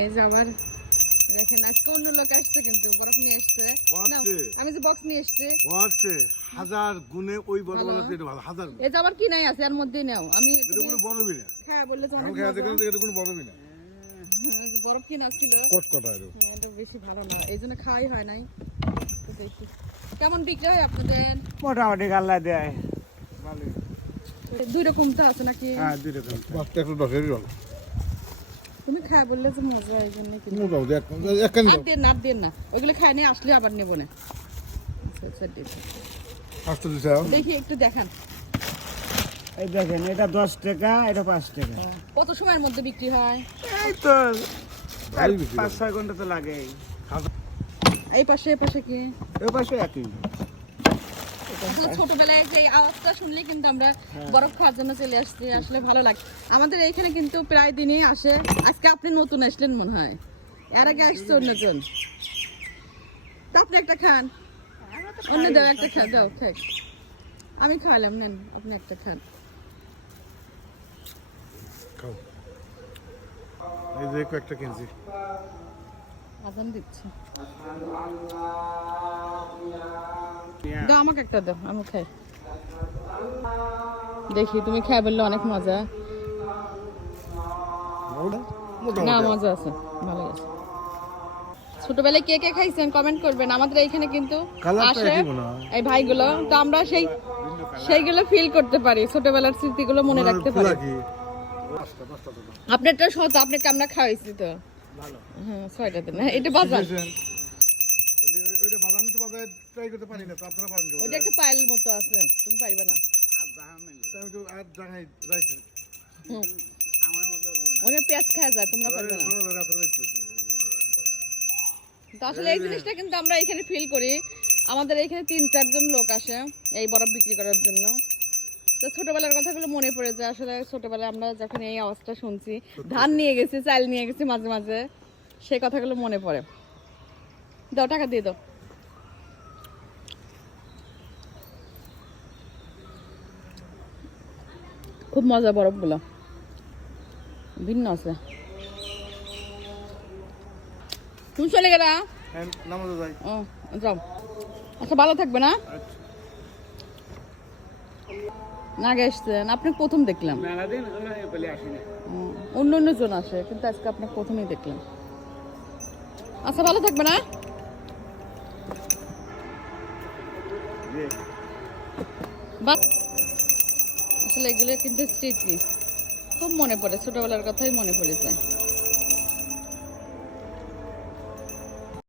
এই যে আবার দেখেন আজকে অন্য লোক আসছে কিন্তু বরফ নিয়ে আসছে। আমি যে বক্স নিয়ে আসছে হাজার গুণে ওই বড় বড় থেকে ভালো হাজার। এই যে আবার কি নাই আছে এর মধ্যে নাও। আমি এটা কোনো বড়বই না। হ্যাঁ বললে তো অনেক এটা কোনো বড়বই না। বরফ কিনা ছিল কটকটা এটা। এটা বেশি ভালো না, এই জন্য খাওয়াই হয় নাই। তো দেখি কেমন বিক্রি হয় আপনাদের? মোটামুটি গাল্লা দেয় ভালোই। দুই রকম তো আছে নাকি? হ্যাঁ 2 রকম। বাচ্চা একটু 10 জল। তুমি খায় বললে যে মজা এই জন্য কি মোটামুটি এক কান দাও। না দেন না, ওইগুলো খাই নিয়ে আসলে আবার নেবো না। আচ্ছা আচ্ছা আসতে দিছাও। দেখি একটু দেখান। এই দেখেন এটা 10 টাকা, এটা 5 টাকা। কত সময়ের মধ্যে বিক্রি হয়? এই তো 5-6 ঘন্টা তো লাগেই। এই পাশে এই পাশে কি এই পাশে একই। ছোটবেলায় যে আওয়াজটা শুনলে কিন্তু আমরা বরফ খাওয়ার জন্য চলে আসছি, আসলে ভালো লাগে। আমাদের এইখানে কিন্তু প্রায় দিনই আসে। আজকে আপনি নতুন আসলেন মনে হয়, এর আগে আসছে অন্যজন। তা আপনি একটা খান, অন্য দাও একটা খান, দাও ঠিক। আমি খাওয়ালাম, নেন আপনি একটা খান। খাও। এই যে কয়েকটা কিনছি। আজান দিচ্ছি, দাও আমাকে একটা দাও, আমি খাই। দেখি তুমি খাই বললে অনেক মজা। না মজা আছে, ভালো আছে। ছোটবেলায় কে কে খাইছেন কমেন্ট করবেন। আমাদের এইখানে কিন্তু আসে এই ভাইগুলো, তো আমরা সেইগুলো ফিল করতে পারি, ছোটবেলার স্মৃতিগুলো মনে রাখতে পারি। আপনারটা সহজ, আপনাকে আমরা খাওয়াইছি তো ভালো। হ্যাঁ 6টা দিন এটা বাজার। ওইটা বাজার আমি তো বাজারে ট্রাই করতে পারি না, তো আপনারা পারেন কি? ওটা একটা পায়েল মতো আছে, তুমি পারবে না। আমি তো আর জানাই যাইছি। ওটা পেঁয়াজ খাওয়া যায়, তোমরা পারবে না। তো আসলে এই জিনিসটা কিন্তু আমরা এখানে ফিল করি। আমাদের এখানে 3-4 জন লোক আসে এই বরফ বিক্রি করার জন্য। তো ছোটবেলার কথাগুলো মনে পড়ে যায়। আসলে ছোটবেলায় আমরা যখন এই আওয়াজটা শুনছি, ধান নিয়ে গেছি, চাল নিয়ে গেছি, মাঝে মাঝে সেই কথাগুলো মনে পড়ে। দাও টাকা দিয়ে দাও। খুব মজা, বরফগুলো ভিন্ন আছে। তুমি চলে গেলা? নামাজে যাই। ও যাও, আচ্ছা ভালো থাকবে না। না গেছেন আপনি প্রথম দেখলাম, অন্য জন আসে কিন্তু আজকে আপনি প্রথমেই দেখলাম। আচ্ছা ভালো থাকবে না। আসলে এগুলো কিন্তু স্মৃতি, খুব মনে পড়ে, ছোটবেলার কথাই মনে পড়ে যায়।